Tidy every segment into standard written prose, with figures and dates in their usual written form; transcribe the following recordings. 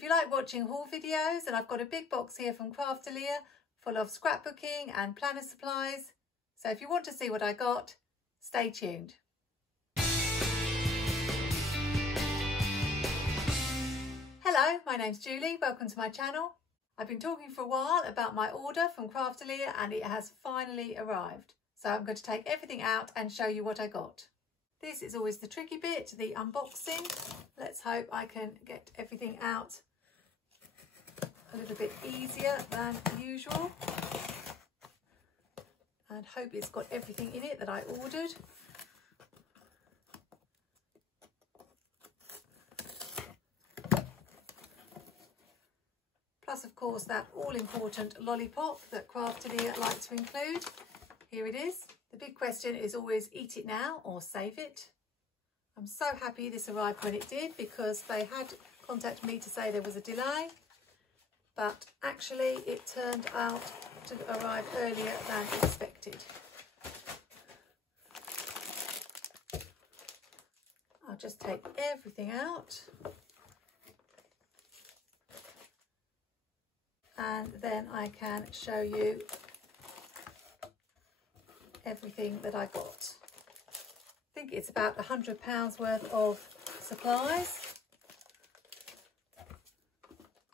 If you like watching haul videos, then I've got a big box here from Craftelier full of scrapbooking and planner supplies. So if you want to see what I got, stay tuned. Hello, my name's Julie. Welcome to my channel. I've been talking for a while about my order from Craftelier and it has finally arrived. So I'm going to take everything out and show you what I got. This is always the tricky bit, the unboxing. Let's hope I can get everything out a little bit easier than usual. And hope it's got everything in it that I ordered. Plus, of course, that all-important lollipop that Craftelier like to include. Here it is. The big question is always eat it now or save it. I'm so happy this arrived when it did because they had contacted me to say there was a delay, but actually it turned out to arrive earlier than expected. I'll just take everything out and then I can show you everything that I got. I think it's about £100 worth of supplies.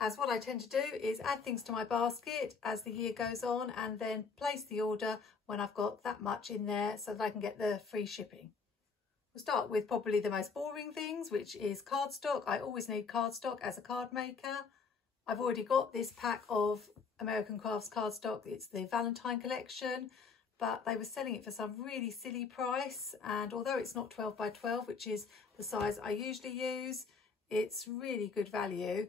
As what I tend to do is add things to my basket as the year goes on and then place the order when I've got that much in there so that I can get the free shipping. We'll start with probably the most boring things, which is cardstock. I always need cardstock as a card maker. I've already got this pack of American Crafts cardstock. It's the Valentine collection, but they were selling it for some really silly price. And although it's not 12 by 12, which is the size I usually use, it's really good value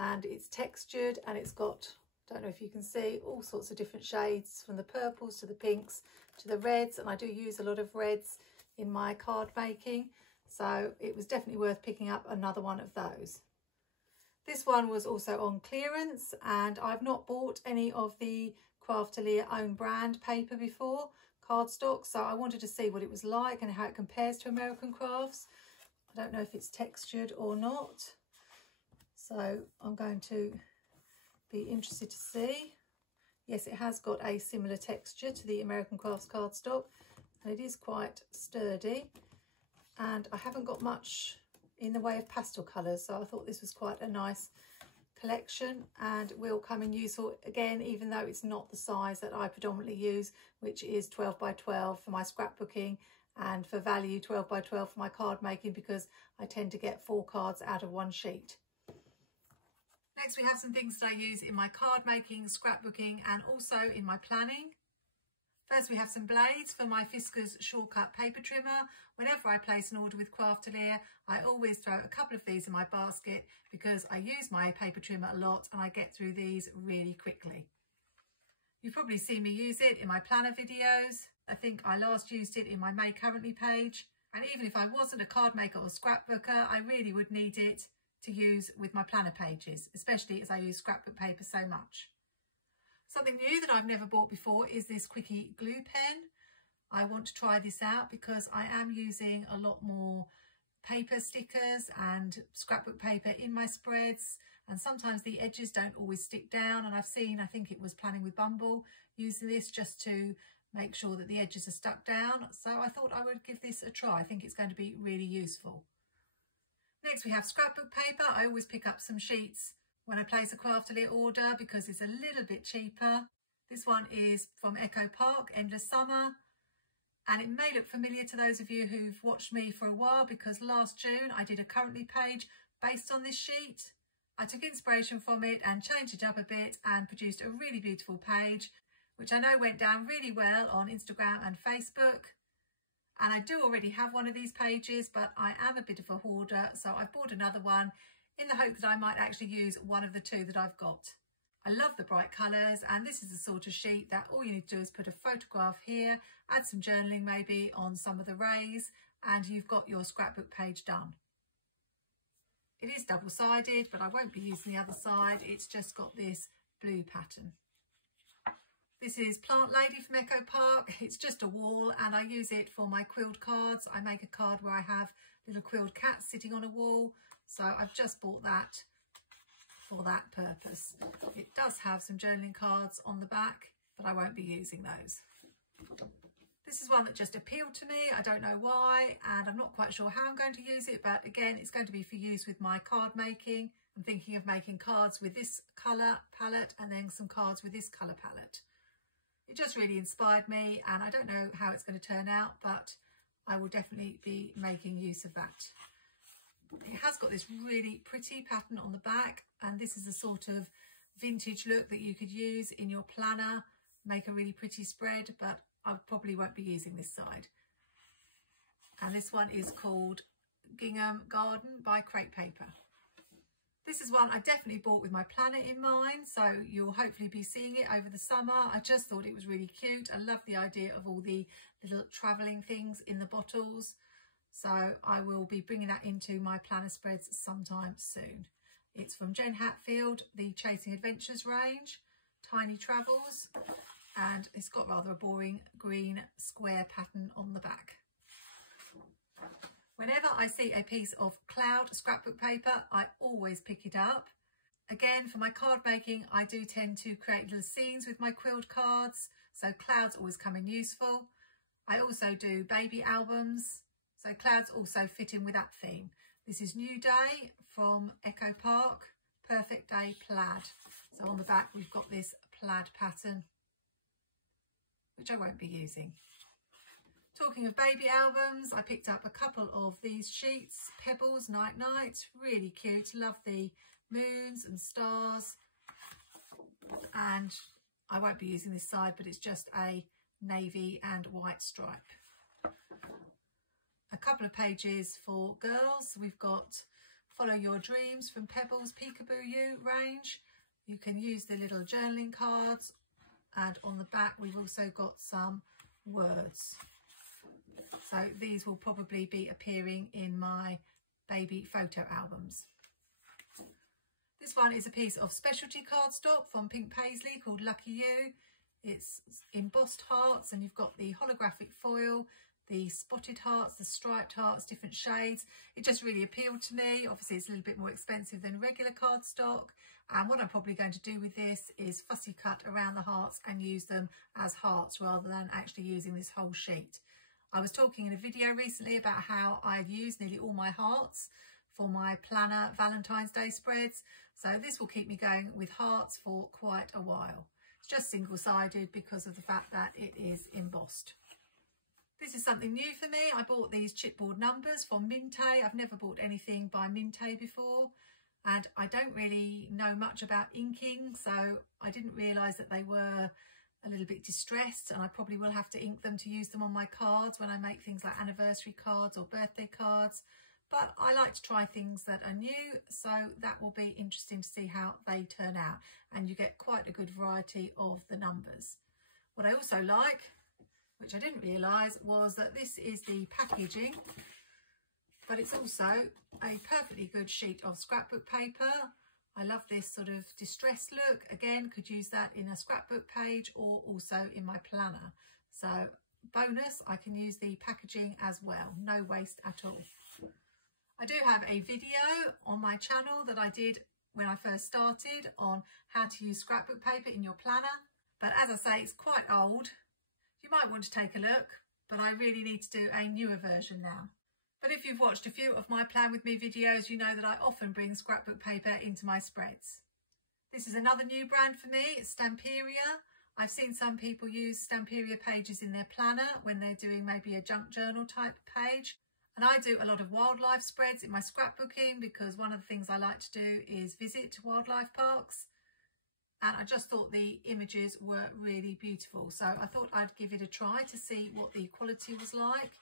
and it's textured and it's got, don't know if you can see, all sorts of different shades from the purples to the pinks to the reds. And I do use a lot of reds in my card making. So it was definitely worth picking up another one of those. This one was also on clearance and I've not bought any of the Craftelier own brand paper before, cardstock, so I wanted to see what it was like and how it compares to American Crafts. I don't know if it's textured or not, so I'm going to be interested to see. Yes, it has got a similar texture to the American Crafts cardstock and it is quite sturdy, and I haven't got much in the way of pastel colours, so I thought this was quite a nice collection and will come in useful again, even though it's not the size that I predominantly use, which is 12 by 12 for my scrapbooking and for value 12 by 12 for my card making, because I tend to get 4 cards out of one sheet. Next we have some things that I use in my card making, scrapbooking and also in my planning. First we have some blades for my Fiskars shortcut paper trimmer. Whenever I place an order with Craftelier, I always throw a couple of these in my basket because I use my paper trimmer a lot and I get through these really quickly. You've probably seen me use it in my planner videos. I think I last used it in my Made Currently page. And even if I wasn't a card maker or scrapbooker, I really would need it to use with my planner pages, especially as I use scrapbook paper so much. Something new that I've never bought before is this Quickie glue pen. I want to try this out because I am using a lot more paper stickers and scrapbook paper in my spreads, and sometimes the edges don't always stick down, and I've seen, I think it was Planning with Bumble, using this just to make sure that the edges are stuck down. So I thought I would give this a try. I think it's going to be really useful. Next we have scrapbook paper. I always pick up some sheets when I place a Craftelier order because it's a little bit cheaper. This one is from Echo Park, Endless Summer, and it may look familiar to those of you who've watched me for a while because last June I did a Currently page based on this sheet. I took inspiration from it and changed it up a bit and produced a really beautiful page, which I know went down really well on Instagram and Facebook. And I do already have one of these pages, but I am a bit of a hoarder, so I've bought another one in the hope that I might actually use one of the 2 that I've got. I love the bright colours, and this is the sort of sheet that all you need to do is put a photograph here, add some journaling maybe on some of the rays, and you've got your scrapbook page done. It is double-sided, but I won't be using the other side. It's just got this blue pattern. This is Plant Lady from Echo Park. It's just a wall and I use it for my quilled cards. I make a card where I have little quilled cats sitting on a wall. So I've just bought that for that purpose. It does have some journaling cards on the back, but I won't be using those. This is one that just appealed to me. I don't know why, and I'm not quite sure how I'm going to use it, but again, it's going to be for use with my card making. I'm thinking of making cards with this colour palette and then some cards with this colour palette. It just really inspired me, and I don't know how it's going to turn out, but I will definitely be making use of that. It has got this really pretty pattern on the back, and this is the sort of vintage look that you could use in your planner, make a really pretty spread, but I probably won't be using this side. And this one is called Gingham Garden by Crepe Paper. This is one I definitely bought with my planner in mind, so you'll hopefully be seeing it over the summer. I just thought it was really cute. I love the idea of all the little travelling things in the bottles. So I will be bringing that into my planner spreads sometime soon. It's from Jen Hatfield, the Chasing Adventures range, Tiny Travels, and it's got rather a boring green square pattern on the back. Whenever I see a piece of cloud scrapbook paper, I always pick it up. Again, for my card making, I do tend to create little scenes with my quilled cards, so clouds always come in useful. I also do baby albums, so clouds also fit in with that theme. This is New Day from Echo Park, Perfect Day Plaid. So on the back, we've got this plaid pattern, which I won't be using. Talking of baby albums, I picked up a couple of these sheets, Pebbles Night Night, really cute. Love the moons and stars. And I won't be using this side, but it's just a navy and white stripe. A couple of pages for girls. We've got Follow Your Dreams from Pebbles Peekaboo You range. You can use the little journaling cards, and on the back we've also got some words. So these will probably be appearing in my baby photo albums. This one is a piece of specialty cardstock from Pink Paisley called Lucky You. It's embossed hearts, and you've got the holographic foil, the spotted hearts, the striped hearts, different shades. It just really appealed to me. Obviously it's a little bit more expensive than regular cardstock, and what I'm probably going to do with this is fussy cut around the hearts and use them as hearts rather than actually using this whole sheet. I was talking in a video recently about how I'd used nearly all my hearts for my planner Valentine's Day spreads, so this will keep me going with hearts for quite a while. It's just single-sided because of the fact that it is embossed. This is something new for me. I bought these chipboard numbers from Mintay. I've never bought anything by Mintay before, and I don't really know much about inking, so I didn't realise that they were a little bit distressed, and I probably will have to ink them to use them on my cards when I make things like anniversary cards or birthday cards. But I like to try things that are new, so that will be interesting to see how they turn out, and you get quite a good variety of the numbers. What I also like, which I didn't realise, was that this is the packaging, but it's also a perfectly good sheet of scrapbook paper. I love this sort of distressed look. Again, could use that in a scrapbook page or also in my planner. So bonus, I can use the packaging as well. No waste at all. I do have a video on my channel that I did when I first started on how to use scrapbook paper in your planner. But as I say, it's quite old. You might want to take a look, but I really need to do a newer version now. But if you've watched a few of my Plan With Me videos, you know that I often bring scrapbook paper into my spreads. This is another new brand for me, it's Stamperia. I've seen some people use Stamperia pages in their planner when they're doing maybe a junk journal type page. And I do a lot of wildlife spreads in my scrapbooking because one of the things I like to do is visit wildlife parks. And I just thought the images were really beautiful. So I thought I'd give it a try to see what the quality was like.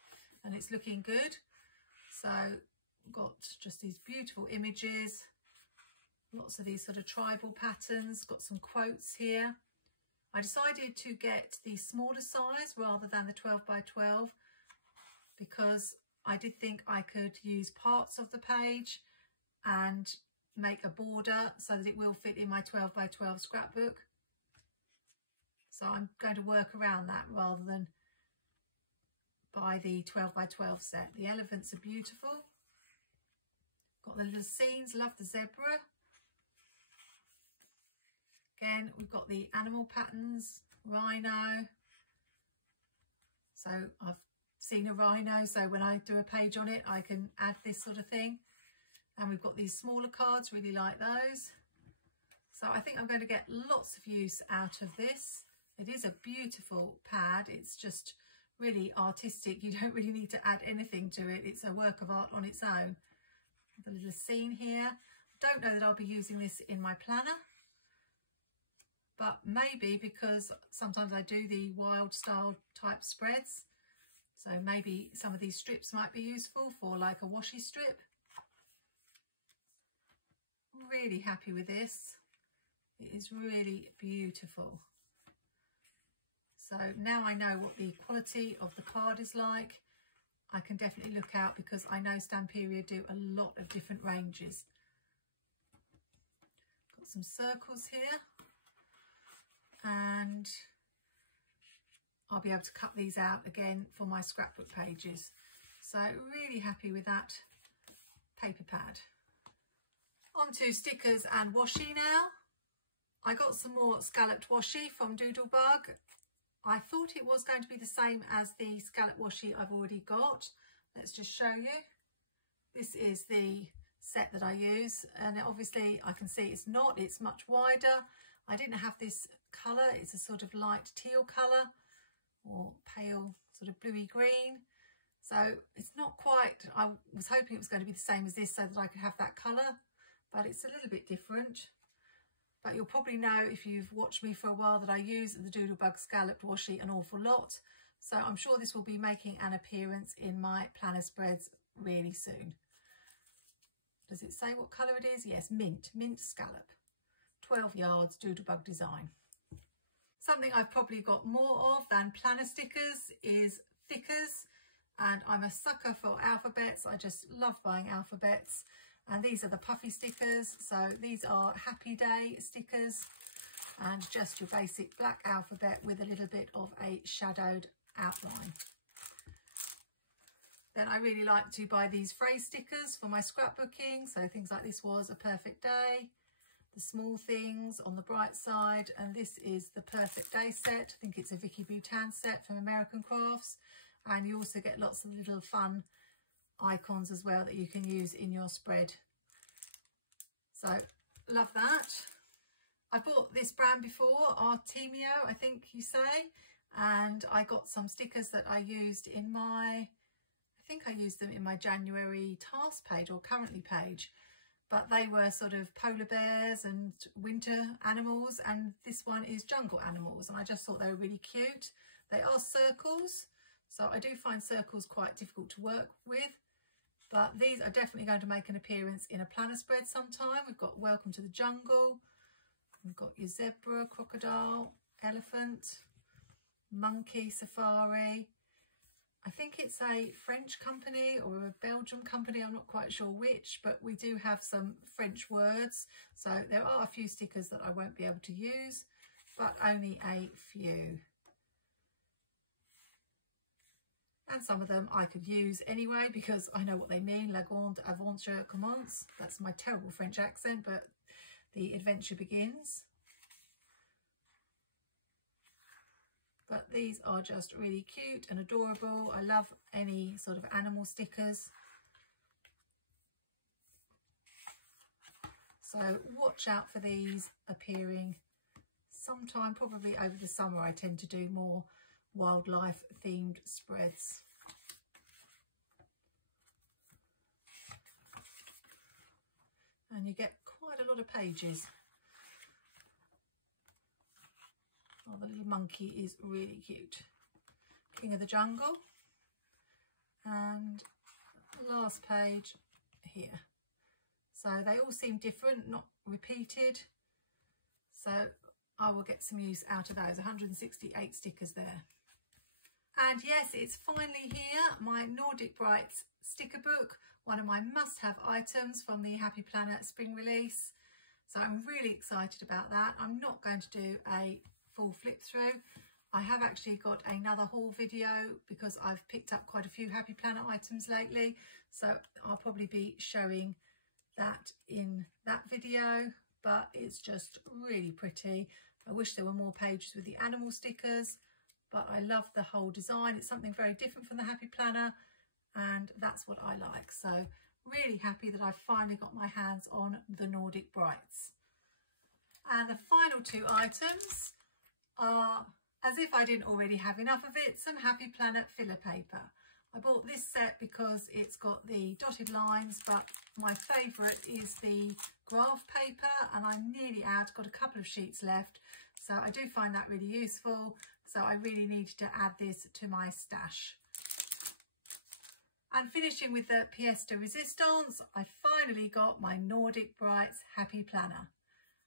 And it's looking good. So got just these beautiful images. Lots of these sort of tribal patterns. Got some quotes here. I decided to get the smaller size rather than the 12 by 12 because I did think I could use parts of the page and make a border so that it will fit in my 12 by 12 scrapbook. So I'm going to work around that rather than buy the 12 by 12 set. The elephants are beautiful. Got the little scenes, love the zebra. Again, we've got the animal patterns, rhino. So I've seen a rhino, so when I do a page on it, I can add this sort of thing. And we've got these smaller cards, really like those. So I think I'm going to get lots of use out of this. It is a beautiful pad. It's just really artistic. You don't really need to add anything to it. It's a work of art on its own. The little scene here. Don't know that I'll be using this in my planner, but maybe, because sometimes I do the wild style type spreads. So maybe some of these strips might be useful for like a washi strip. I'm really happy with this. It is really beautiful. So now I know what the quality of the card is like. I can definitely look out, because I know Stamperia do a lot of different ranges. Got some circles here, and I'll be able to cut these out again for my scrapbook pages. So really happy with that paper pad. On to stickers and washi now. I got some more scalloped washi from Doodlebug. I thought it was going to be the same as the scallop washi I've already got. Let's just show you. This is the set that I use, and obviously I can see it's not, it's much wider. I didn't have this colour, it's a sort of light teal colour, or pale sort of bluey green. So it's not quite, I was hoping it was going to be the same as this so that I could have that colour, but it's a little bit different. But you'll probably know, if you've watched me for a while, that I use the Doodlebug scalloped washi an awful lot. So I'm sure this will be making an appearance in my planner spreads really soon. Does it say what colour it is? Yes, mint scallop. 12 yards, Doodlebug design. Something I've probably got more of than planner stickers is Fiskars. And I'm a sucker for alphabets. I just love buying alphabets. And these are the puffy stickers. So these are Happy Day stickers, and just your basic black alphabet with a little bit of a shadowed outline. Then I really like to buy these phrase stickers for my scrapbooking. So things like this was a perfect day, the small things on the bright side, and this is the perfect day set. I think it's a Vicky Boutin set from American Crafts. And you also get lots of little fun icons as well that you can use in your spread. So love that. I bought this brand before, Artemio I think you say, and I got some stickers that I used in my, I think I used them in my January task page or currently page, but they were sort of polar bears and winter animals, and this one is jungle animals, and I just thought they were really cute. They are circles, so I do find circles quite difficult to work with. But these are definitely going to make an appearance in a planner spread sometime. We've got Welcome to the Jungle. We've got your zebra, crocodile, elephant, monkey, safari. I think it's a French company or a Belgian company. I'm not quite sure which, but we do have some French words. So there are a few stickers that I won't be able to use, but only a few. And some of them I could use anyway, because I know what they mean. La grande aventure commence. That's my terrible French accent, but the adventure begins. But these are just really cute and adorable. I love any sort of animal stickers. So watch out for these appearing sometime, probably over the summer. I tend to do more wildlife themed spreads. And you get quite a lot of pages. Oh, the little monkey is really cute. King of the Jungle. And last page here. So they all seem different, not repeated. So I will get some use out of those. 168 stickers there. And yes, it's finally here, my Nordic Brights sticker book, one of my must-have items from the Happy Planner spring release. So I'm really excited about that. I'm not going to do a full flip through. I have actually got another haul video because I've picked up quite a few Happy Planner items lately. So I'll probably be showing that in that video. but it's just really pretty. I wish there were more pages with the animal stickers, but I love the whole design. It's something very different from the Happy Planner, and that's what I like. So really happy that I finally got my hands on the Nordic Brights. And the final two items are, as if I didn't already have enough of it, some Happy Planner filler paper. I bought this set because it's got the dotted lines, but my favourite is the graph paper, and I'm nearly out, got a couple of sheets left. So I do find that really useful. So I really needed to add this to my stash. And finishing with the pièce de résistance, I finally got my Nordic Brights Happy Planner.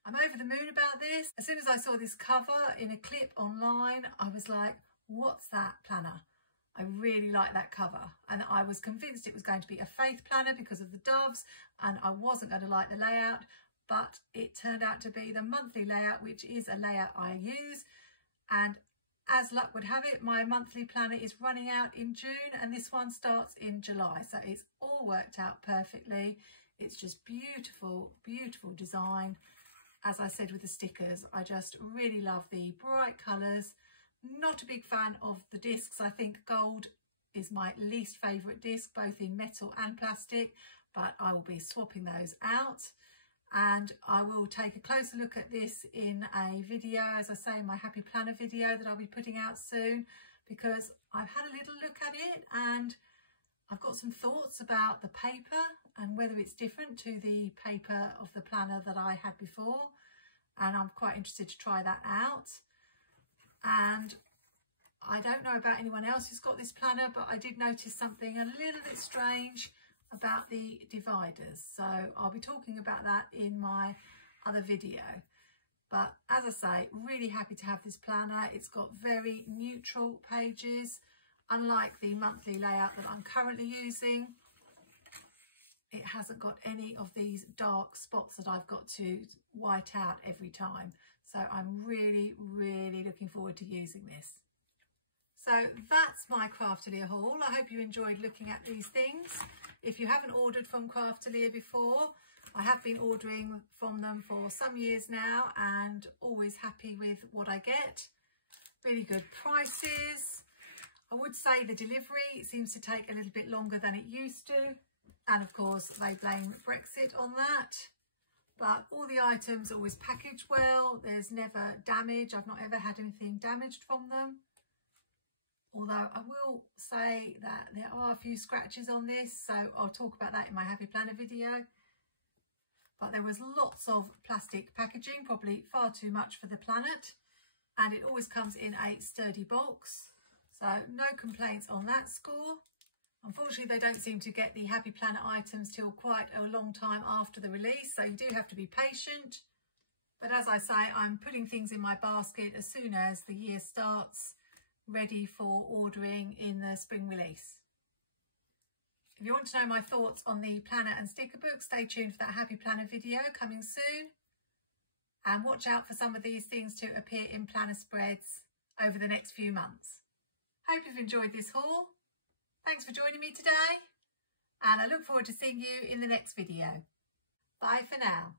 I'm over the moon about this. As soon as I saw this cover in a clip online, I was like, what's that planner? I really like that cover, and I was convinced it was going to be a faith planner because of the doves, and I wasn't going to like the layout, but it turned out to be the monthly layout, which is a layout I use. And as luck would have it, my monthly planner is running out in June and this one starts in July. So it's all worked out perfectly. It's just beautiful, beautiful design. As I said with the stickers, I just really love the bright colours. Not a big fan of the discs. I think gold is my least favourite disc, both in metal and plastic, but I will be swapping those out. And I will take a closer look at this in a video, as I say, in my Happy Planner video that I'll be putting out soon, because I've had a little look at it and I've got some thoughts about the paper and whether it's different to the paper of the planner that I had before. And I'm quite interested to try that out. And I don't know about anyone else who's got this planner, but I did notice something a little bit strange about the dividers. So I'll be talking about that in my other video. But as I say, really happy to have this planner. It's got very neutral pages, unlike the monthly layout that I'm currently using. It hasn't got any of these dark spots that I've got to white out every time. So I'm really, really looking forward to using this. So that's my Craftelier haul. I hope you enjoyed looking at these things. If you haven't ordered from Craftelier before, I have been ordering from them for some years now and always happy with what I get. Really good prices. I would say the delivery seems to take a little bit longer than it used to. And of course, they blame Brexit on that. But all the items are always packaged well. There's never damage. I've not ever had anything damaged from them. Although I will say that there are a few scratches on this, so I'll talk about that in my Happy Planner video. But there was lots of plastic packaging, probably far too much for the planet. And it always comes in a sturdy box. So no complaints on that score. Unfortunately, they don't seem to get the Happy Planner items till quite a long time after the release, so you do have to be patient. But as I say, I'm putting things in my basket as soon as the year starts, ready for ordering in the spring release. If you want to know my thoughts on the planner and sticker book, stay tuned for that Happy Planner video coming soon. And watch out for some of these things to appear in planner spreads over the next few months. Hope you've enjoyed this haul. Thanks for joining me today, and I look forward to seeing you in the next video. Bye for now.